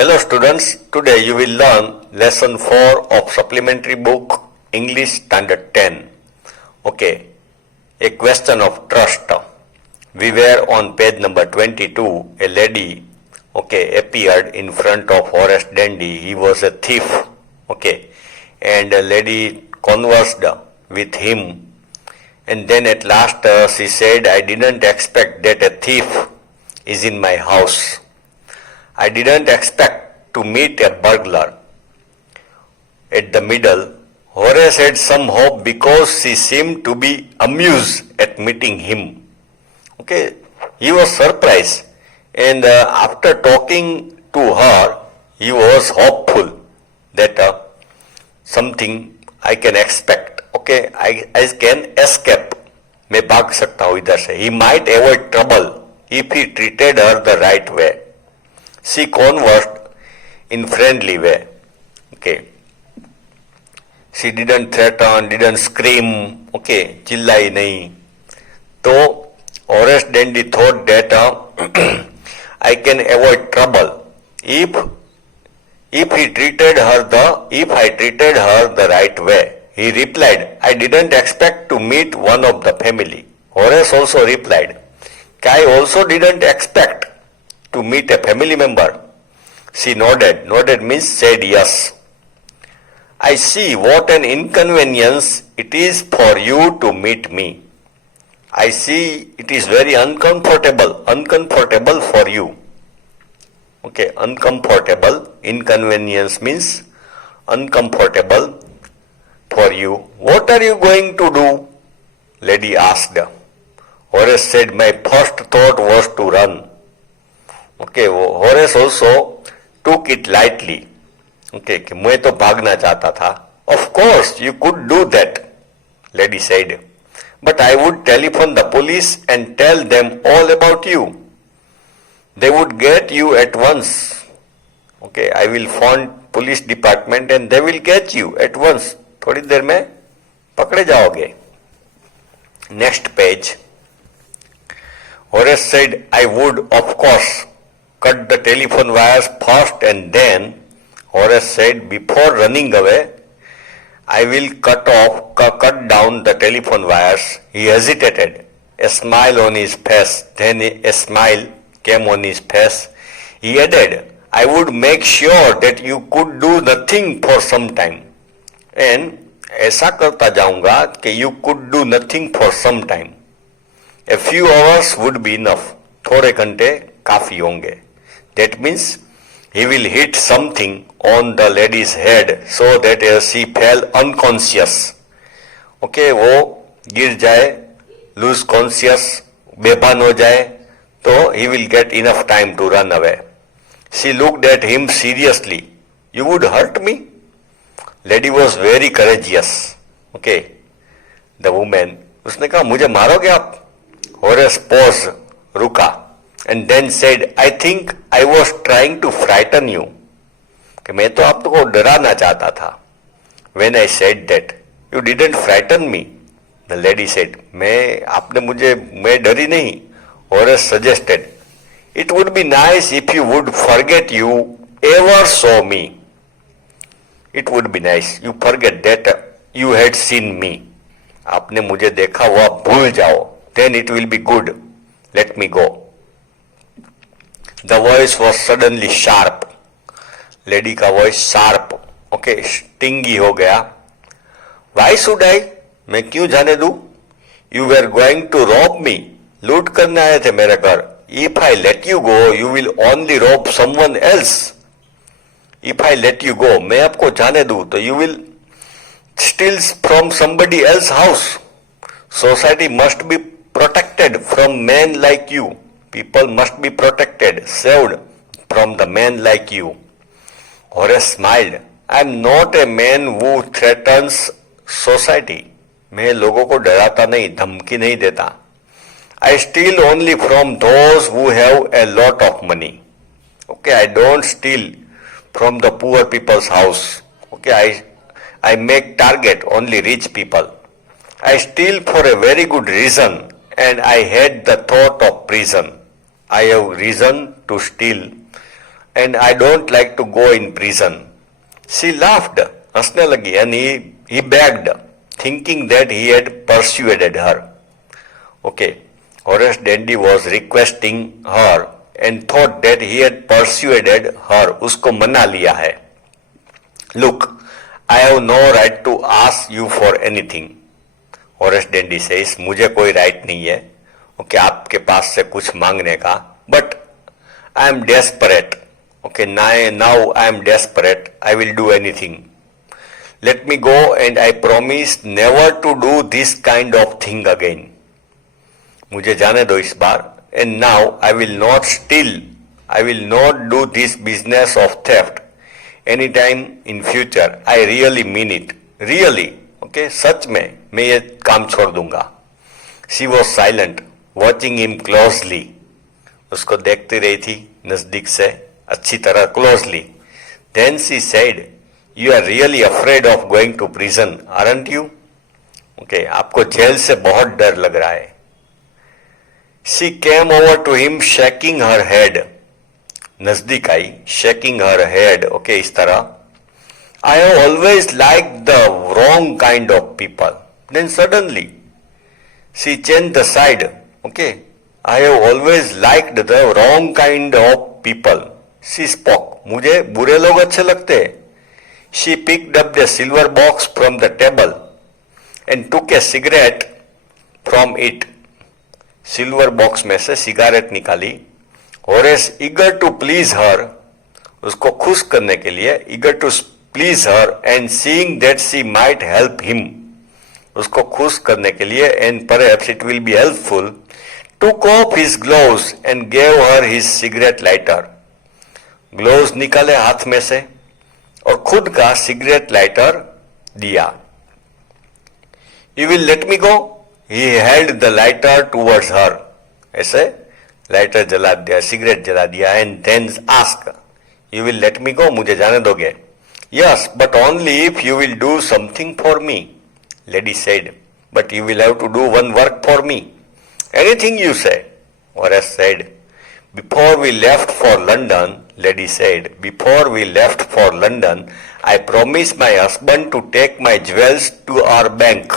Hello students, today you will learn lesson 4 of supplementary book English Standard 10. Okay, a question of trust. We were on page number 22. A lady, appeared in front of Horace Dandy. He was a thief, and a lady conversed with him. And then at last she said, I didn't expect that a thief is in my house. I didn't expect to meet a burglar. At the middle, Horace had some hope because she seemed to be amused at meeting him. He was surprised, and after talking to her, he was hopeful that something I can expect. I can escape. मैं भाग सकता हूँ इधर से. He might avoid trouble if he treated her the right way. She conversed in friendly way. She didn't threaten, didn't scream. चिल्लाई नहीं. तो Horace Dandy thought that I can avoid trouble if I treated her the right way. He replied, I didn't expect to meet one of the family. Horace also replied, I also didn't expect to meet a family member. She nodded. Nodded means said yes. I see what an inconvenience it is for you to meet me. I see it is very uncomfortable for you. Uncomfortable, inconvenience means uncomfortable for you. What are you going to do? Lady asked. Horace said, my first thought was to run. Horace also took it lightly. कि मैं तो भागना चाहता था. Of course, you could do that, lady said. But I would telephone the police and tell them all about you. They would get you at once. I will phone police department and they will get you at once. थोड़ी देर में पकड़े जाओगे. Next page. Horace said, I would, of course, cut the telephone wires first and then. Horace said, before running away, I will cut down the telephone wires. He hesitated. A smile on his face. Then a smile came on his face. He added, I would make sure that you could do nothing for some time. And ऐसा करता जाऊंगा कि you could do nothing for some time. A few hours would be enough. थोड़े घंटे काफी होंगे. That means he will hit something on the lady's head so that she fell unconscious. वो गिर जाए, lose conscious, बेभान हो जाए, तो he will get enough time to run away. She looked at him seriously. You would hurt me? Lady was very courageous. The woman, उसने कहा मुझे मारोगे आप? Horace paused, रुका, and then said, I think I was trying to frighten you. कि मैं तो आपको डराना चाहता था. When I said that, you didn't frighten me. The lady said, मैं डरी नहीं. Horace suggested, it would be nice if you would forget you ever saw me. It would be nice. You forget that you had seen me. आपने मुझे देखा वो आप भूल जाओ. Then it will be good. Let me go. The voice was suddenly sharp. Lady का voice sharp. Stingy हो गया. Why should I? मैं क्यों जाने दूं? You were going to rob me. लूट करने आए थे मेरे घर. If I let you go, you will only rob someone else. If I let you go, मैं आपको जाने दूं तो you will steal from somebody else's house. Society must be protected from men like you. People must be protected, saved from the men like you. Horace smiled. I am not a man who threatens society. मैं लोगों को डराता नहीं, धमकी नहीं देता. I steal only from those who have a lot of money. I don't steal from the poor people's house. I make target only rich people. I steal for a very good reason and I hate the thought of prison. I have reason to steal and I don't like to go in prison. She laughed, हंसने लगी, and he begged, thinking that he had persuaded her. Okay, Horace Dandy was requesting her and thought that he had persuaded her, उसको मना लिया है. Look, I have no right to ask you for anything. Horace Dandy says, मुझे कोई right नहीं है, okay, आपके पास से कुछ मांगने का, but I am desperate. Okay, now I am desperate. I will do anything. Let me go and I promise never to do this kind of thing again. मुझे जाने दो इस बार. And now I will not steal. I will not do this business of theft anytime in future. I really mean it. Really. Okay, सच में मैं ये काम छोड़ दूंगा. She was silent, watching him closely. उसको देखती रही थी नजदीक से, अच्छी तरह, closely. Then she said, "You are really afraid of going to prison, aren't you?" Okay, आपको जेल से बहुत डर लग रहा है. She came over to him, shaking her head. नजदीक आई, shaking her head. Okay, इस तरह. I have always liked the wrong kind of people. Then suddenly, she changed the side. Okay, I have always liked the wrong kind of people. She spoke. मुझे बुरे लोग अच्छे लगते हैं. She picked up the silver box from the table and took a cigarette from it. Silver box में से cigarette निकाली. Horace, eager to please her, उसको खुश करने के लिए, eager to please her and seeing that she might help him, उसको खुश करने के लिए, and perhaps it will be helpful, took off his gloves and gave her his cigarette lighter. Gloves निकाले हाथ में से और खुद का सिगरेट लाइटर दिया. You will let me go? He held the lighter towards her. ऐसे लाइटर जला दिया, सिगरेट जला दिया, and then asked, You will let me go? मुझे जाने दोगे? Yes, but only if you will do something for me, lady said. But you will have to do one work for me. Anything you say, Horace said. Before we left for London, lady said, before we left for London, I promised my husband to take my jewels to our bank.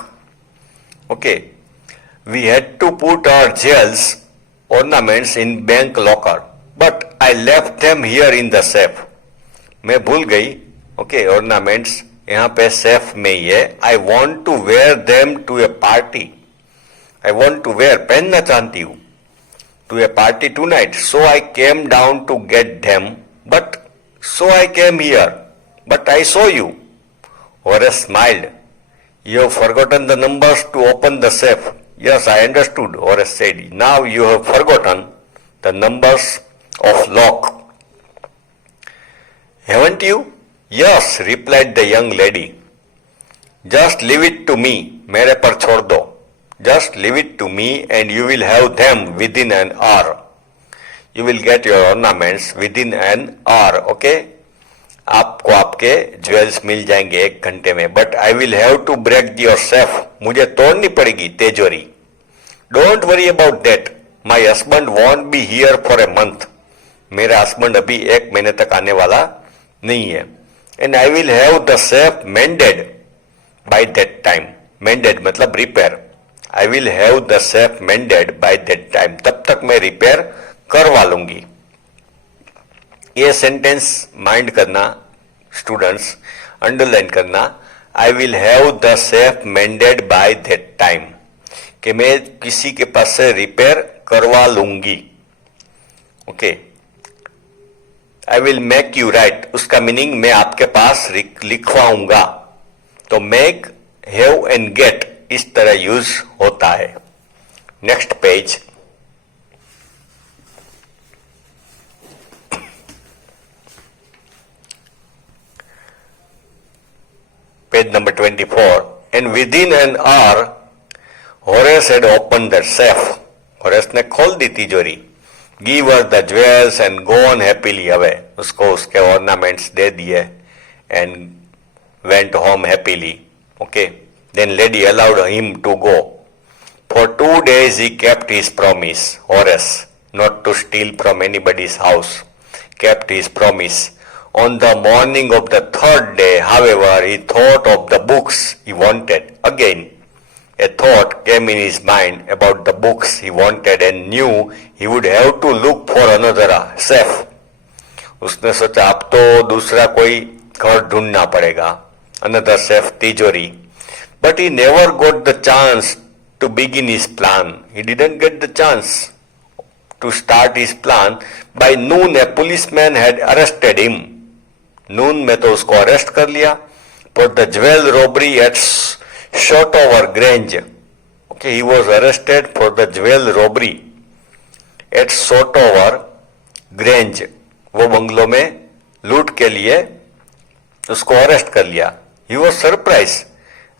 Okay, we had to put our jewels, ornaments in bank locker, but I left them here in the safe. मैं भूल गई, okay, ornaments यहाँ पे safe में ही है. I want to wear them to a party. I want to wear, पहनना चाहती हूँ, to a party tonight. So I came down to get them, but so I came here, but I saw you. Horace smiled. You have forgotten the numbers to open the safe. Yes, I understood, Horace said. Now you have forgotten the numbers of lock. Haven't you? Yes, replied the young lady. Just leave it to me. मेरे पर छोड़ दो. Just leave it to me and you will have them within an hour. You will get your ornaments within an hour. Okay? आपको आपके jewels मिल जाएंगे 1 घंटे में. But I will have to break your safe. मुझे तोड़नी पड़ेगी तिजोरी. Don't worry about that. My husband won't be here for a month. मेरा husband अभी 1 महीने तक आने वाला नहीं है. And I will have the safe mended by that time. Mended मतलब repair. I will have the safe mended by that time. तब तक मैं रिपेयर करवा लूंगी. ये सेंटेंस माइंड करना स्टूडेंट्स, अंडरलाइन करना. I will have the safe mended by that time. कि मैं किसी के पास से रिपेयर करवा लूंगी. Okay, I will make you write. उसका मीनिंग मैं आपके पास लिखवाऊंगा. तो make, have and get इस तरह यूज होता है. Next page. Page number 24. And within an hour, Horace had opened the safe. Horace ने खोल दी तिजोरी. Give her the jewels and gone happily away. उसको उसके ornaments दे दिए and went home happily. Okay. Then lady allowed him to go. For 2 days he kept his promise, Horace, not to steal from anybody's house. kept his promise. On the morning of the third day, however, he thought of the books he wanted. Again, a thought came in his mind about the books he wanted and knew he would have to look for another safe. उसने सोचा अब तो दूसरा कोई घर ढूंढना पड़ेगा, another safe तिजोरी. But he never got the chance to begin his plan. He didn't get the chance to start his plan. By noon, a policeman had arrested him. Noon में तो उसको अरेस्ट कर लिया for the jewel robbery at Shotover Grange. Okay, he was arrested for the jewel robbery at Shotover Grange. वो बंगलों में लूट के लिए उसको अरेस्ट कर लिया. He was surprised.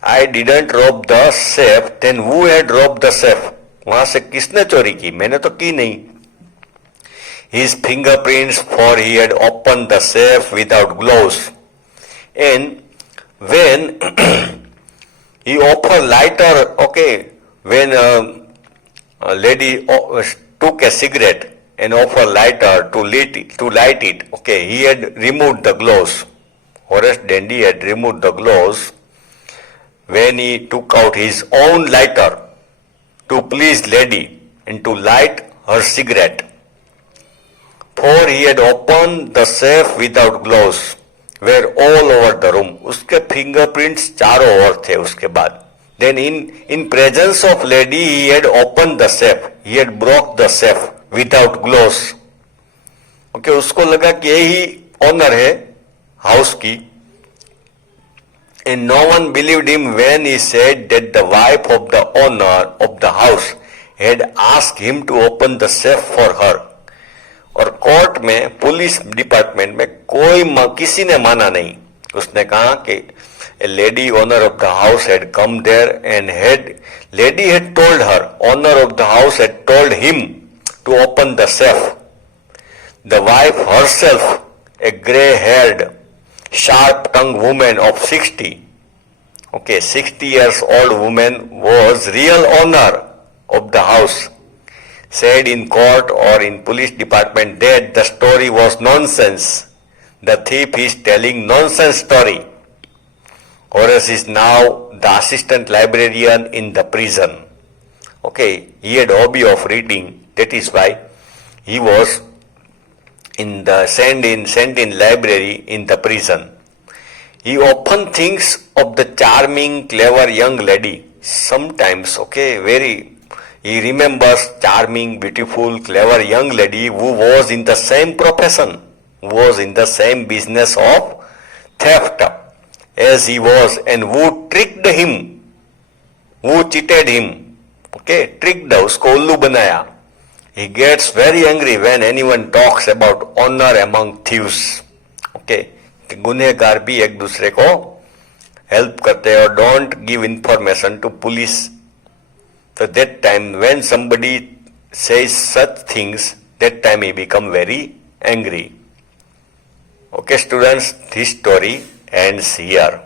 I didn't rob the safe. Then who had robbed the safe? वहां से किसने चोरी की? मैंने तो की नहीं. His fingerprints, for he had opened the safe without gloves. And when he offered lighter, okay, when a lady took a cigarette and offered lighter to light it, okay, he had removed the gloves. Horace Dandy had removed the gloves when he took out his own lighter to please lady and to light her cigarette. For he had opened the safe without gloves, were all over the room. उसके fingerprints चारों ओर थे उसके बाद. Then in presence of lady he had opened the safe. He had broke the safe without gloves. Okay, उसको लगा कि यही honour है हाउस की. And no one believed him when he said that the wife of the owner of the house had asked him to open the safe for her. और court में police department में किसी ने माना नहीं. उसने कहा कि a lady owner of the house had come there and lady had told her, owner of the house had told him to open the safe. The wife herself, a grey-haired, sharp-tongued woman of 60, okay, 60 years old woman, was real owner of the house, said in court or in police department that the story was nonsense. The thief is telling nonsense story. Horace is now the assistant librarian in the prison. Okay, he had hobby of reading. That is why he was sent in library in the prison. He often thinks of the charming, clever young lady. Sometimes, okay, he remembers charming, beautiful, clever young lady who was in the same profession, who was in the same business of theft as he was, and who tricked him, who cheated him, okay, tricked usko ullu banaya. He gets very angry when anyone talks about honor among thieves. Okay, गुनहगार भी एक दूसरे को help करते हैं और don't give information to police. So that time when somebody says such things, that time he become very angry. Okay students, this story ends here.